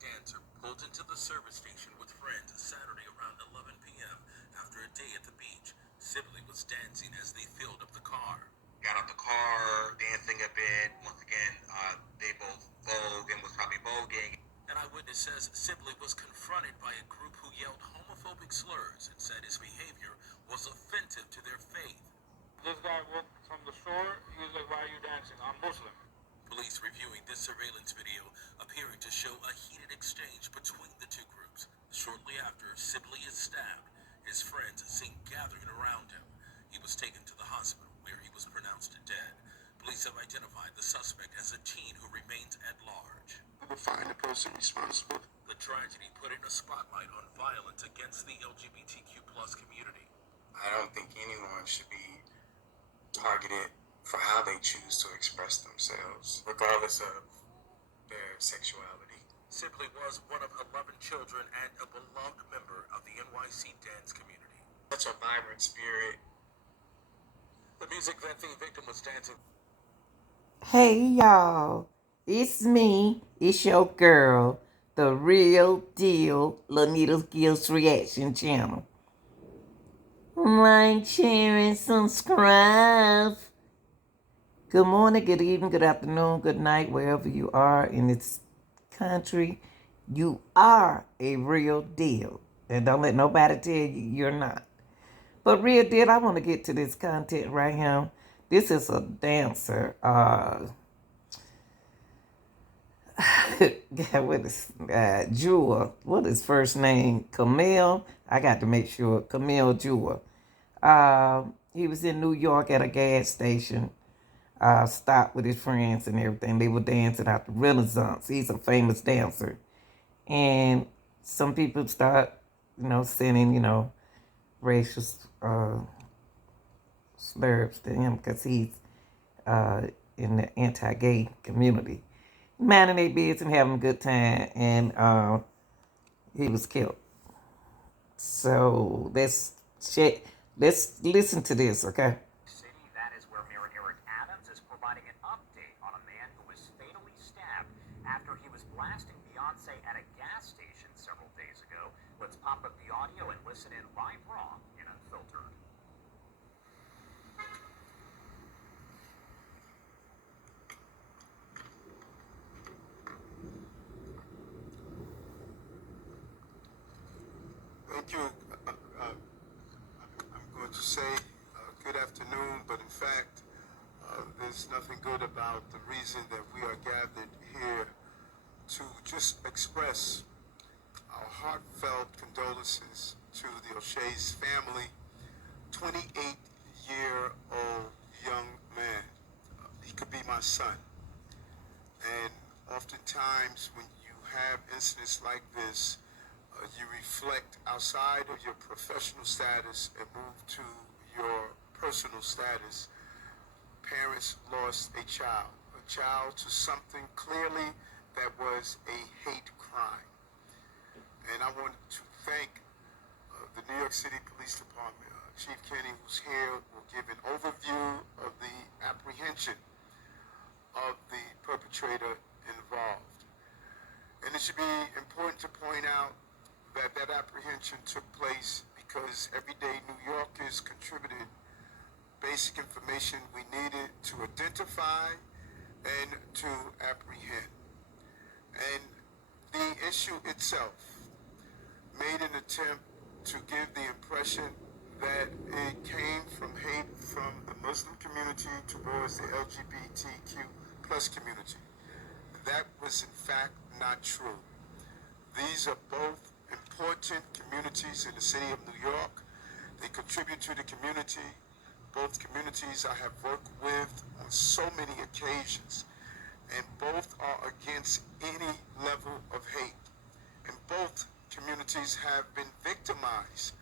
dancer pulled into the service station with friends Saturday around 11 p.m. after a day at the beach. Sibley was dancing as they filled up the car. Got out the car, dancing a bit. Once again, they both vogue and was probably voguing. An eyewitness says Sibley was confronted by a group who yelled homophobic slurs and said his behavior was offensive to their faith. This guy walked from the store. He was like, "Why are you dancing? I'm Muslim." Police reviewing this surveillance video appearing to show a heated exchange between the two groups. Shortly after, Sibley is stabbed. His friends seen gathering around him. He was taken to the hospital where he was pronounced dead. Police have identified the suspect as a teen who remains at large. We'll find the person responsible. The tragedy put in a spotlight on violence against the LGBTQ plus community. I don't think anyone should be targeted for how they choose to express themselves, regardless of their sexuality. Sibley was one of 11 children and a beloved member of the NYC dance community. Such a vibrant spirit. The music that the victim was dancing. Hey y'all, it's me, it's your girl, the real deal, Lanita's Gills Reaction Channel. Like, share, and subscribe. Good morning, good evening, good afternoon, good night, wherever you are in this country. You are a real deal. And don't let nobody tell you you're not. But real deal, I want to get to this content right here. This is a dancer. What is Jewel? What is first name? Camille. I got to make sure. Camille Jewel. He was in New York at a gas station. Stopped with his friends and everything. They were dancing out the Renaissance. He's a famous dancer. And some people start, sending, racial slurs to him because he's in the anti-gay community. Minding their business and having a good time. And he was killed. So let's listen to this, okay? That is where Mayor Eric Adams is providing an update on a man who was fatally stabbed after he was blasting BEYONCE at a gas station several days ago. Let's pop up the audio and listen in live raw and unfiltered. Thank you. I'm going to say good afternoon, but in fact, there's nothing good about the reason that we are gathered here to just express our heartfelt condolences to the O'Shea's family. 28-year-old young man. He could be my son. And oftentimes when you have incidents like this, you reflect outside of your professional status and move to your personal status. Parents lost a child to something clearly that was a hate crime. And I want to thank the New York City Police Department. Chief Kenny, who's here, will give an overview of the apprehension of the perpetrator involved. And it should be important to point out that apprehension took place because everyday New Yorkers contributed basic information we needed to identify and to apprehend. And the issue itself made an attempt to give the impression that it came from hate from the Muslim community towards the LGBTQ plus community. That was in fact not true. These are both important communities in the city of New York. They contribute to the community. Both communities I have worked with on so many occasions, and both are against any level of hate. And both communities have been victimized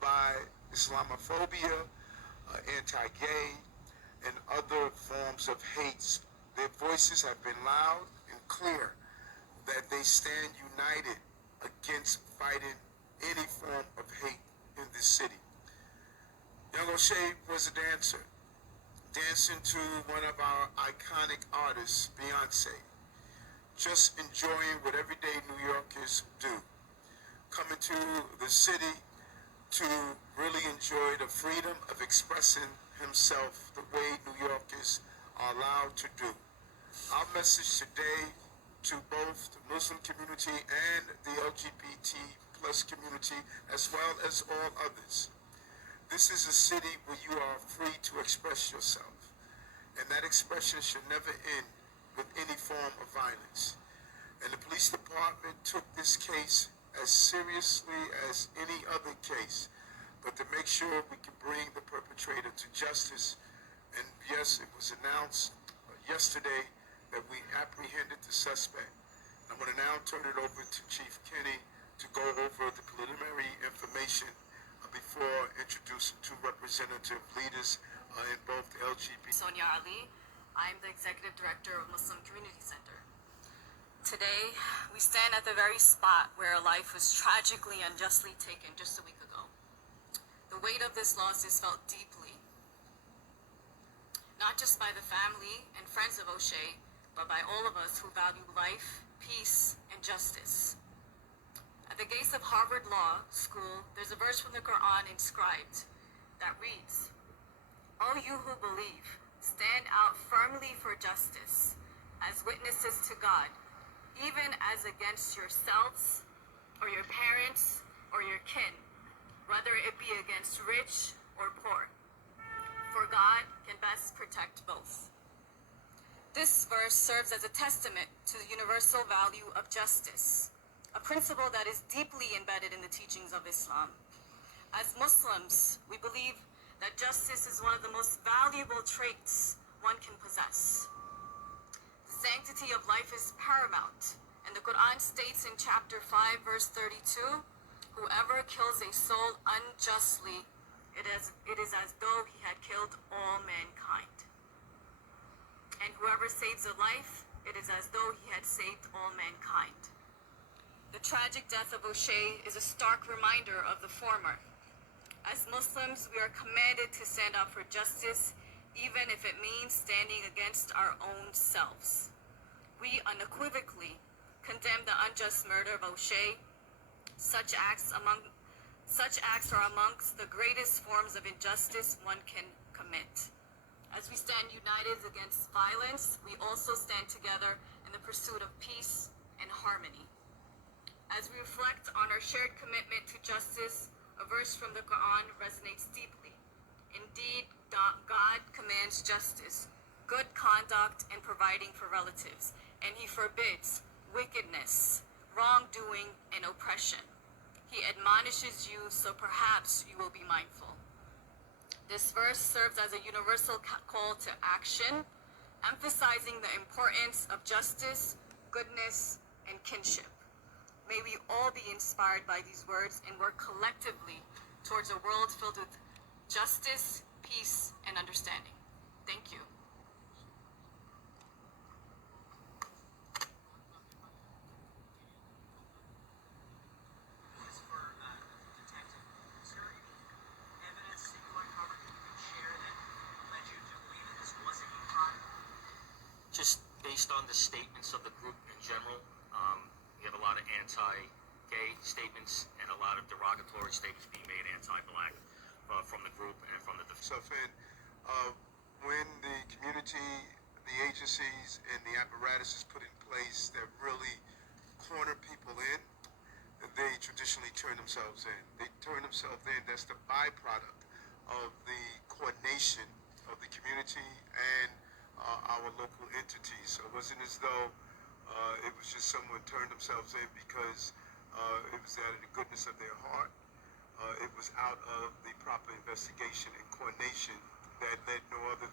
by Islamophobia, anti-gay, and other forms of hate. Their voices have been loud and clear that they stand united against fighting any form of hate in this city. Young O'Shea was a dancer, dancing to one of our iconic artists, BEYONCE. just enjoying what everyday New Yorkers do. Coming to the city to really enjoy the freedom of expressing himself the way New Yorkers are allowed to do. Our message today to both the Muslim community and the LGBT plus community, as well as all others. This is a city where you are free to express yourself, and that expression should never end with any form of violence. And the police department took this case as seriously as any other case, but to make sure we can bring the perpetrator to justice. And yes, it was announced yesterday that we apprehended the suspect. I'm going to now turn it over to Chief Kenny to go over the preliminary information before introducing two representative leaders in both the LGBT. Sonia Ali. I'm the Executive Director of Muslim Community Center. Today, we stand at the very spot where a life was tragically and unjustly taken just a week ago. The weight of this loss is felt deeply, not just by the family and friends of O'Shea, but by all of us who value life, peace, and justice. At the gates of Harvard Law School, there's a verse from the Quran inscribed that reads, "O you who believe, stand out firmly for justice, as witnesses to God, even as against yourselves, or your parents, or your kin, whether it be against rich or poor. For God can best protect both." This verse serves as a testament to the universal value of justice, a principle that is deeply embedded in the teachings of Islam. As Muslims, we believe that justice is one of the most valuable traits one can possess. The sanctity of life is paramount, and the Quran states in chapter 5, verse 32, "Whoever kills a soul unjustly, it is as though he had killed all mankind. And whoever saves a life, it is as though he had saved all mankind." The tragic death of O'Shea is a stark reminder of the former. As Muslims, we are commanded to stand up for justice, even if it means standing against our own selves. We unequivocally condemn the unjust murder of O'Shea. Such acts are amongst the greatest forms of injustice one can commit. As we stand united against violence, we also stand together in the pursuit of peace and harmony. As we reflect on our shared commitment to justice, a verse from the Quran resonates deeply. Indeed, God commands justice, good conduct, and providing for relatives, and He forbids wickedness, wrongdoing, and oppression. He admonishes you, so perhaps you will be mindful. This verse serves as a universal call to action, emphasizing the importance of justice, goodness, and kinship. May we all be inspired by these words and work collectively towards a world filled with justice, peace, and understanding. Thank you. Just based on the statements of the group in general, we have a lot of anti-gay statements and a lot of derogatory statements being made anti-black from the group and from the So, Finn, when the community, the agencies, and the apparatus is put in place that really corner people in, they traditionally turn themselves in. They turn themselves in. That's the byproduct of the coordination of the community and our local entities. So it wasn't as though it was just someone turned themselves in because it was out of the goodness of their heart. It was out of the proper investigation and coordination that led no other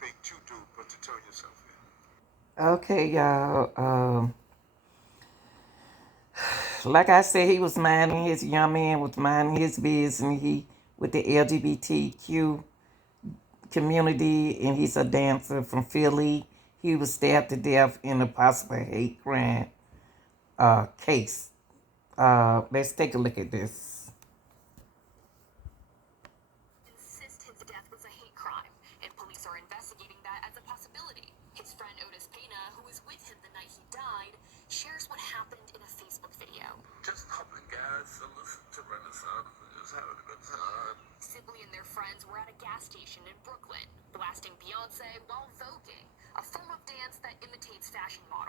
thing to do but to turn yourself in. Okay, y'all. Like I said, he was minding his young man was minding his business. He with the LGBTQ community, and he's a dancer from Philly. He was stabbed to death in a possible hate crime case. Let's take a look at this. Insist his death was a hate crime, and police are investigating that as a possibility. His friend Otis Pena, who was with him the night he died, was having a good time. Sibley and their friends were at a gas station in Brooklyn, blasting Beyonce while voguing, a form of dance that imitates fashion models.